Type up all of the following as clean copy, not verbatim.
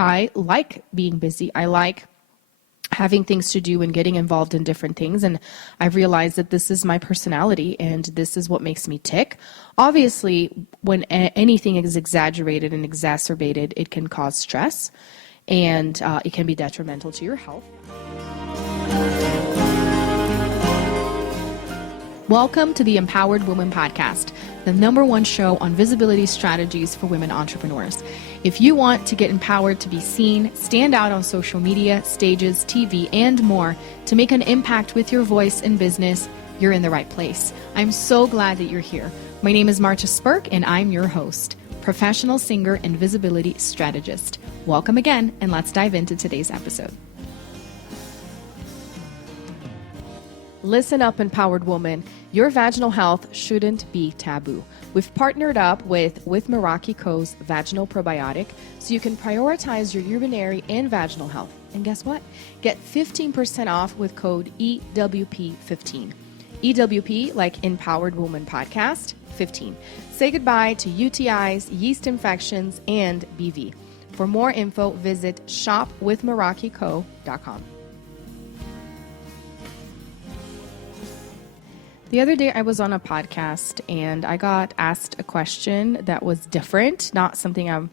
I like being busy. I like having things to do and getting involved in different things. And I've realized that this is my personality and this is what makes me tick. Obviously, when anything is exaggerated and exacerbated, it can cause stress and it can be detrimental to your health. Welcome to the Empowered Woman Podcast, the #1 show on visibility strategies for women entrepreneurs. If you want to get empowered to be seen, stand out on social media, stages, TV, and more to make an impact with your voice and business, you're in the right place. I'm so glad that you're here. My name is Marta Spurk, and I'm your host, professional singer and visibility strategist. Welcome again, and let's dive into today's episode. Listen up, empowered woman. Your vaginal health shouldn't be taboo. We've partnered up with Meraki Co.'s vaginal probiotic so you can prioritize your urinary and vaginal health. And guess what? Get 15% off with code EWP15. EWP like Empowered Woman Podcast 15. Say goodbye to UTIs, yeast infections, and BV. For more info, visit shopwithmerakico.com. The other day I was on a podcast and I got asked a question that was different, not something I'm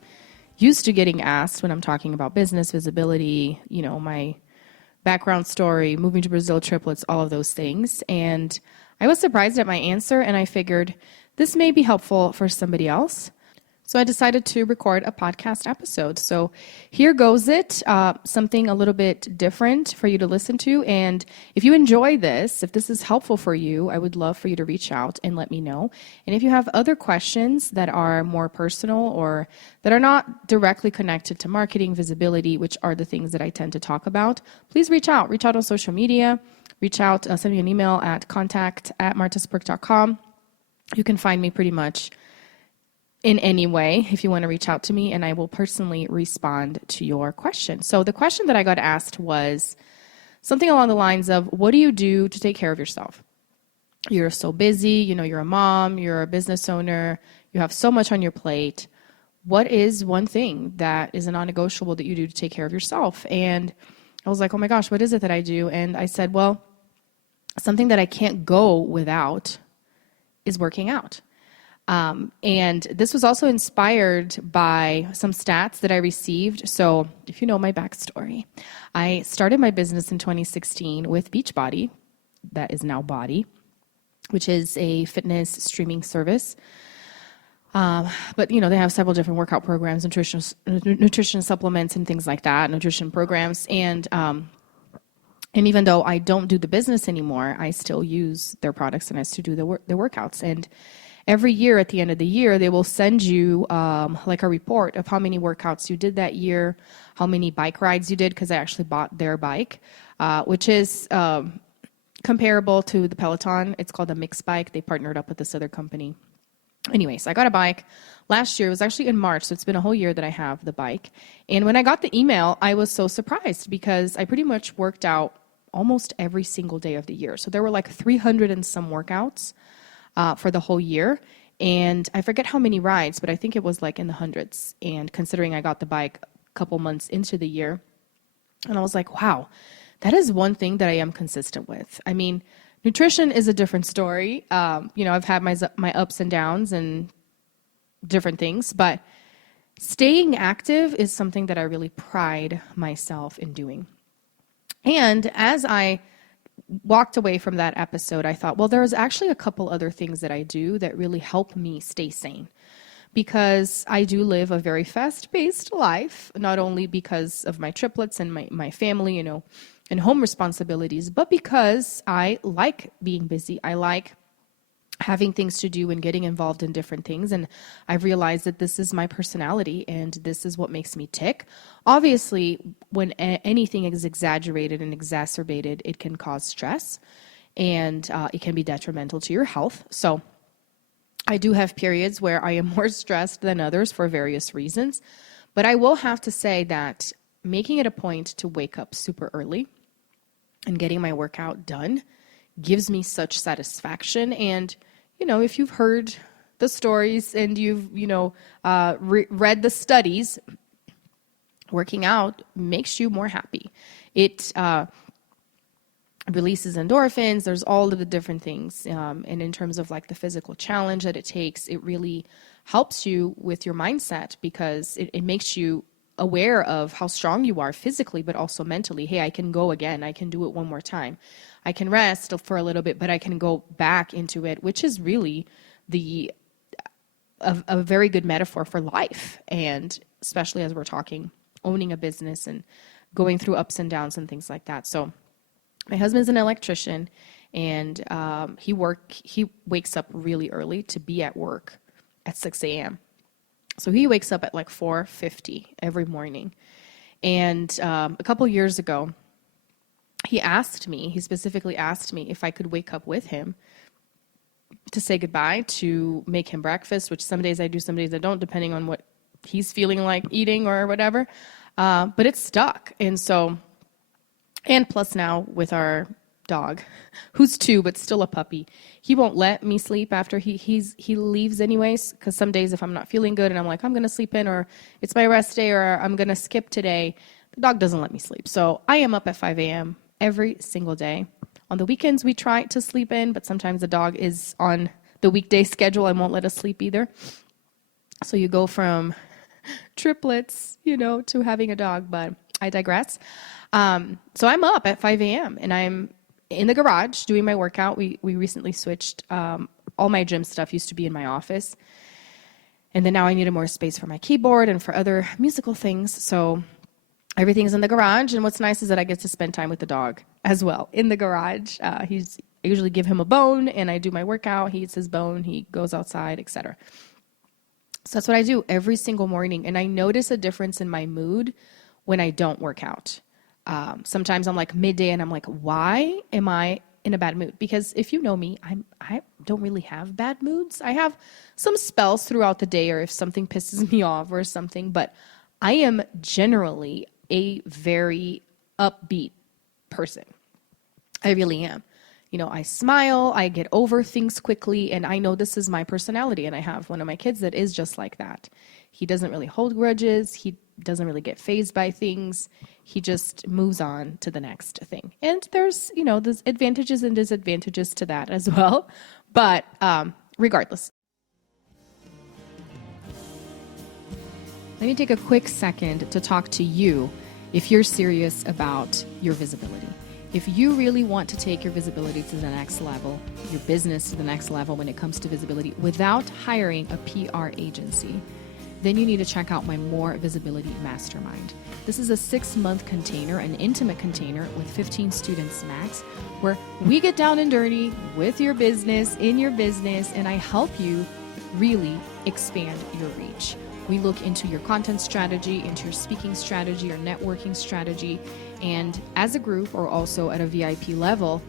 used to getting asked when I'm talking about business, visibility, my background story, moving to Brazil, triplets, all of those things. And I was surprised at my answer and I figured this may be helpful for somebody else. So I decided to record a podcast episode. So here goes it, something a little bit different for you to listen to. And if you enjoy this, if this is helpful for you, I would love for you to reach out and let me know. And if you have other questions that are more personal or that are not directly connected to marketing, visibility, which are the things that I tend to talk about, please reach out. Reach out on social media. Reach out, send me an email at contact@martaspurk.com. You can find me pretty much in any way if you want to reach out to me, and I will personally respond to your question. So the question that I got asked was something along the lines of, what do you do to take care of yourself? You're so busy, you're a mom, you're a business owner, you have so much on your plate. What is one thing that is a non-negotiable that you do to take care of yourself? And I was like, oh my gosh, what is it that I do? And I said, well, something that I can't go without is working out. And this was also inspired by some stats that I received. So if you know my backstory, I started my business in 2016 with Beachbody, that is now Body, which is a fitness streaming service. But they have several different workout programs, nutrition supplements and things like that, nutrition programs. And even though I don't do the business anymore, I still use their products and I still do the workouts. And every year at the end of the year, they will send you like a report of how many workouts you did that year, how many bike rides you did, because I actually bought their bike, which is comparable to the Peloton. It's called the Mix Bike. They partnered up with this other company. Anyways, I got a bike last year. It was actually in March, so it's been a whole year that I have the bike. And when I got the email, I was so surprised because I pretty much worked out almost every single day of the year. So there were like 300 and some workouts for the whole year. And I forget how many rides, but I think it was like in the hundreds. And considering I got the bike a couple months into the year, and I was like, wow, that is one thing that I am consistent with. I mean, nutrition is a different story. I've had my ups and downs and different things, but staying active is something that I really pride myself in doing. And as I walked away from that episode, I thought, well, there's actually a couple other things that I do that really help me stay sane, because I do live a very fast-paced life, not only because of my triplets and my family, and home responsibilities, but because I like being busy. I like having things to do and getting involved in different things. And I've realized that this is my personality and this is what makes me tick. Obviously, when anything is exaggerated and exacerbated, it can cause stress and it can be detrimental to your health. So I do have periods where I am more stressed than others for various reasons. But I will have to say that making it a point to wake up super early and getting my workout done gives me such satisfaction. And, if you've heard the stories and you've, read the studies, Working out makes you more happy. It releases endorphins. There's all of the different things. And in terms of like the physical challenge that it takes, it really helps you with your mindset because it makes you aware of how strong you are physically, but also mentally. Hey, I can go again. I can do it one more time. I can rest for a little bit, but I can go back into it, which is really a very good metaphor for life. And especially as we're talking, owning a business and going through ups and downs and things like that. So my husband's an electrician, and he wakes up really early to be at work at 6 a.m. So he wakes up at like 4:50 every morning. And a couple years ago, he specifically asked me if I could wake up with him to say goodbye, to make him breakfast, which some days I do, some days I don't, depending on what he's feeling like eating or whatever. But it's stuck. And plus now with our dog, who's 2 but still a puppy, he won't let me sleep after he leaves anyways, because some days if I'm not feeling good and I'm like, I'm going to sleep in, or it's my rest day, or I'm going to skip today, the dog doesn't let me sleep. So I am up at 5 a.m. every single day. On the weekends we try to sleep in, but sometimes the dog is on the weekday schedule and won't let us sleep either. So you go from triplets, to having a dog, but I digress. So I'm up at 5 a.m. and I'm in the garage doing my workout. We recently switched. All my gym stuff used to be in my office. And then now I needed more space for my keyboard and for other musical things. So everything's in the garage. And what's nice is that I get to spend time with the dog as well in the garage. I usually give him a bone and I do my workout. He eats his bone. He goes outside, etc. So that's what I do every single morning. And I notice a difference in my mood when I don't work out. Sometimes I'm like midday and I'm like, why am I in a bad mood? Because if you know me, I don't really have bad moods. I have some spells throughout the day, or if something pisses me off or something, but I am generally a very upbeat person. I really am. I smile, I get over things quickly, and I know this is my personality. And I have one of my kids that is just like that. He doesn't really hold grudges. He doesn't really get fazed by things. He just moves on to the next thing. And there's advantages and disadvantages to that as well. But regardless. Let me take a quick second to talk to you if you're serious about your visibility. If you really want to take your visibility to the next level, your business to the next level when it comes to visibility without hiring a PR agency, then you need to check out my More Visibility Mastermind. This is a 6-month container, an intimate container with 15 students max, where we get down and dirty with your business, in your business, and I help you really expand your reach. We look into your content strategy, into your speaking strategy, your networking strategy, and as a group or also at a VIP level,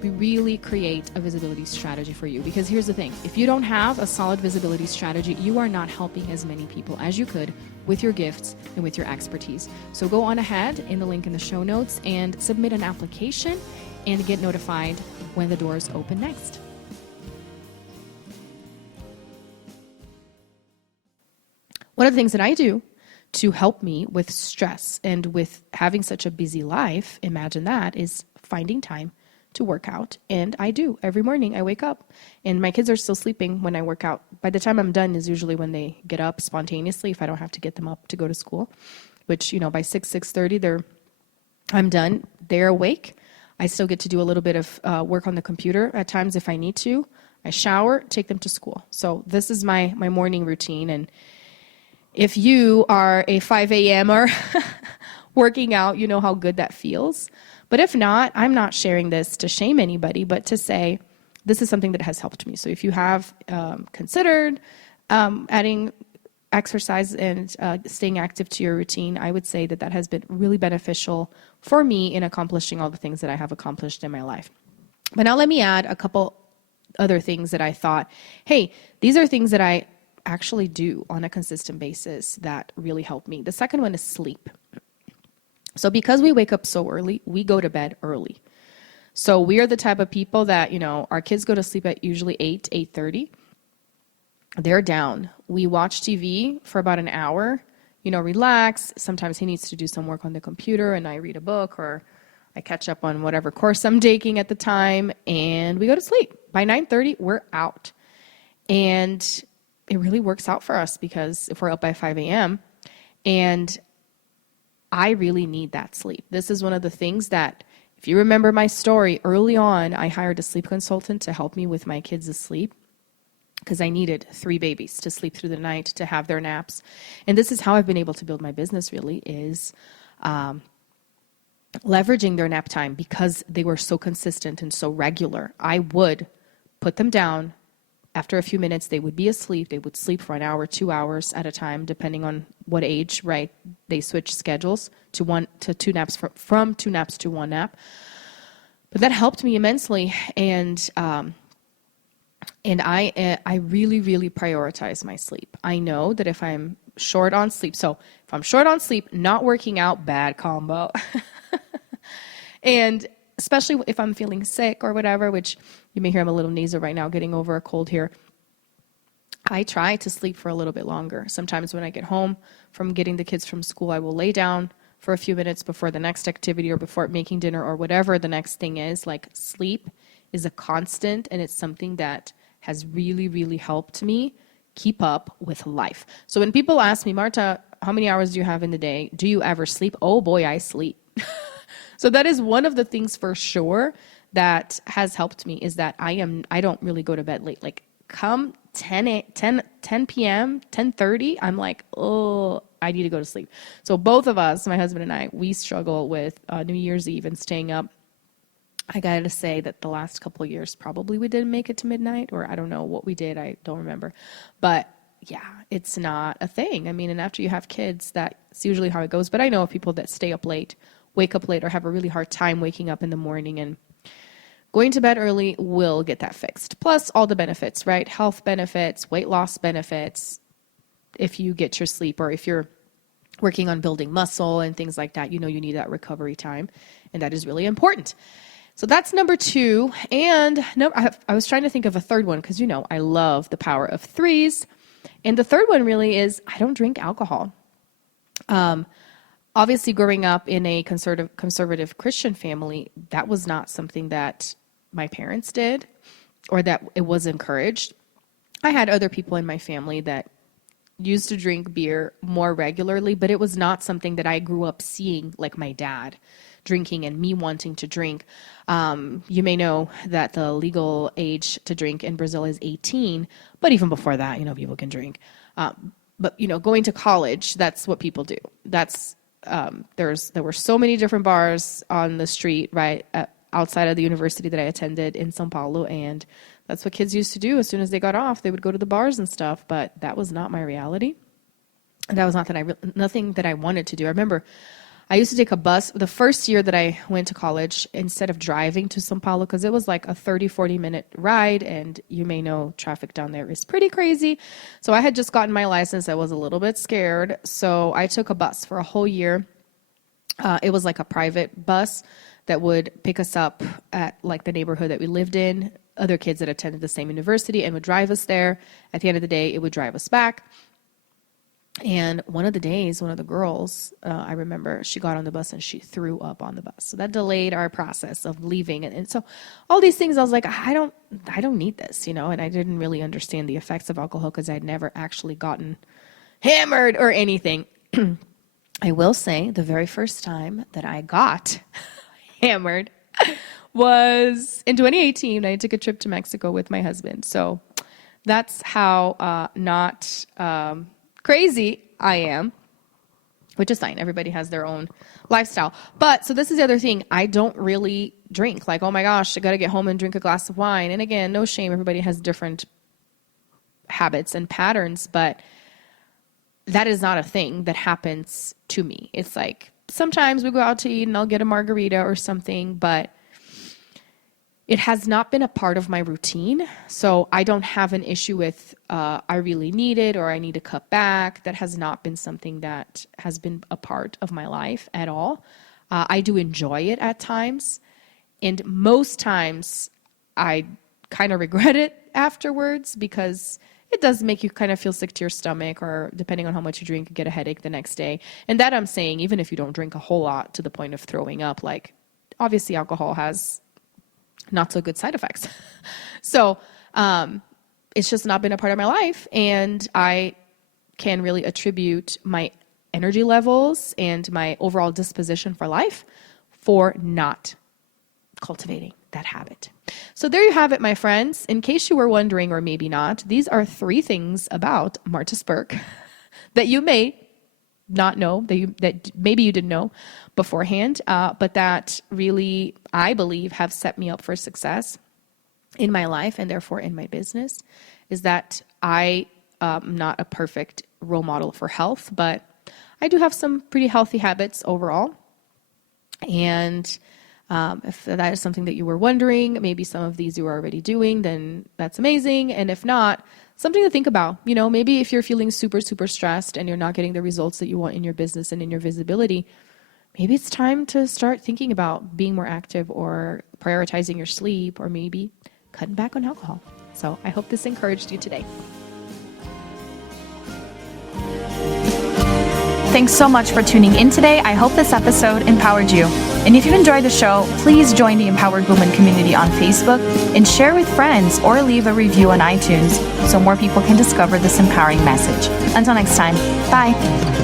we really create a visibility strategy for you. Because here's the thing, if you don't have a solid visibility strategy, you are not helping as many people as you could with your gifts and with your expertise. So go on ahead in the link in the show notes and submit an application and get notified when the doors open next. One of the things that I do to help me with stress and with having such a busy life, imagine that, is finding time to work out. And I do. Every morning I wake up and my kids are still sleeping when I work out. By the time I'm done is usually when they get up spontaneously, if I don't have to get them up to go to school, which, by 6:30, I'm done. They're awake. I still get to do a little bit of work on the computer at times if I need to. I shower, take them to school. So this is my morning routine. And if you are a 5 a.m.er working out, you know how good that feels. But if not, I'm not sharing this to shame anybody, but to say this is something that has helped me. So if you have considered adding exercise and staying active to your routine, I would say that has been really beneficial for me in accomplishing all the things that I have accomplished in my life. But now let me add a couple other things that I thought, hey, these are things that I actually do on a consistent basis that really help me. The second one is sleep. So because we wake up so early, we go to bed early. So we are the type of people that, our kids go to sleep at usually 8:30. They're down. We watch TV for about an hour. relax. Sometimes he needs to do some work on the computer and I read a book or I catch up on whatever course I'm taking at the time and we go to sleep. By 9:30, we're out. And it really works out for us because if we're up by 5 a.m. and I really need that sleep. This is one of the things that, if you remember my story, early on, I hired a sleep consultant to help me with my kids' sleep because I needed 3 babies to sleep through the night, to have their naps. And this is how I've been able to build my business really is leveraging their nap time because they were so consistent and so regular. I would put them down. After a few minutes, they would be asleep. They would sleep for an hour, 2 hours at a time, depending on what age, right? They switch schedules to 2 naps, from 2 naps to 1 nap. But that helped me immensely. And I really, really prioritize my sleep. I know that if I'm short on sleep, so if I'm short on sleep, not working out, bad combo. And especially if I'm feeling sick or whatever, which you may hear I'm a little nasal right now, getting over a cold here. I try to sleep for a little bit longer. Sometimes when I get home from getting the kids from school, I will lay down for a few minutes before the next activity or before making dinner or whatever the next thing is. Like, sleep is a constant, and it's something that has really, really helped me keep up with life. So when people ask me, Marta, how many hours do you have in the day? Do you ever sleep? Oh boy, I sleep. So that is one of the things for sure that has helped me, is that I don't really go to bed late. Like, come 10 p.m., 10:30, I'm like, oh, I need to go to sleep. So both of us, my husband and I, we struggle with New Year's Eve and staying up. I got to say that the last couple of years, probably we didn't make it to midnight, or I don't know what we did. I don't remember. But yeah, it's not a thing. I mean, and after you have kids, that's usually how it goes. But I know of people that stay up late, wake up late, or have a really hard time waking up in the morning, and going to bed early will get that fixed. Plus all the benefits, right? Health benefits, weight loss benefits. If you get your sleep, or if you're working on building muscle and things like that, you need that recovery time. And that is really important. So that's number 2. And no, I was trying to think of a third one because, I love the power of 3s. And the third one really is I don't drink alcohol. Obviously, growing up in a conservative Christian family, that was not something that my parents did or that it was encouraged. I had other people in my family that used to drink beer more regularly, but it was not something that I grew up seeing, like my dad drinking and me wanting to drink. You may know that the legal age to drink in Brazil is 18, but even before that, people can drink. But going to college, that's what people do. There were so many different bars on the street, right, outside of the university that I attended in São Paulo, and that's what kids used to do. As soon as they got off, they would go to the bars and stuff, but that was not my reality. That was nothing that I wanted to do. I remember I used to take a bus the first year that I went to college instead of driving to São Paulo, because it was like a 30-40 minute ride, and you may know traffic down there is pretty crazy. So I had just gotten my license. I was a little bit scared, so I took a bus for a whole year. It was like a private bus that would pick us up at like the neighborhood that we lived in, other kids that attended the same university, and would drive us there. At the end of the day, it would drive us back. And one of the days, one of the girls, I remember, she got on the bus and she threw up on the bus. So that delayed our process of leaving. And so all these things, I was like, I don't need this, and I didn't really understand the effects of alcohol because I'd never actually gotten hammered or anything. I will say the very first time that I got hammered was in 2018. I took a trip to Mexico with my husband. So that's how not crazy I am, which is fine. Everybody has their own lifestyle. But so this is the other thing. I don't really drink. Like, oh my gosh, I got to get home and drink a glass of wine. And again, no shame. Everybody has different habits and patterns, but that is not a thing that happens to me. It's like sometimes we go out to eat and I'll get a margarita or something, but it has not been a part of my routine. So I don't have an issue with I really need it or I need to cut back. That has not been something that has been a part of my life at all. I do enjoy it at times. And most times I kind of regret it afterwards because it does make you kind of feel sick to your stomach, or depending on how much you drink, you get a headache the next day. And that I'm saying, even if you don't drink a whole lot to the point of throwing up, like obviously alcohol has not so good side effects. So it's just not been a part of my life. And I can really attribute my energy levels and my overall disposition for life for not cultivating that habit. So there you have it, my friends. In case you were wondering, or maybe not, these are 3 things about Marta Spurk that you may not know, that maybe you didn't know beforehand, but that really, I believe, have set me up for success in my life and therefore in my business. Is that I am not a perfect role model for health, but I do have some pretty healthy habits overall. And if that is something that you were wondering, maybe some of these you are already doing, then that's amazing. And if not, something to think about. You know, maybe if you're feeling super, super stressed and you're not getting the results that you want in your business and in your visibility, maybe it's time to start thinking about being more active or prioritizing your sleep, or maybe cutting back on alcohol. So I hope this encouraged you today. Thanks so much for tuning in today. I hope this episode empowered you. And if you've enjoyed the show, please join the Empowered Woman community on Facebook and share with friends, or leave a review on iTunes so more people can discover this empowering message. Until next time, bye.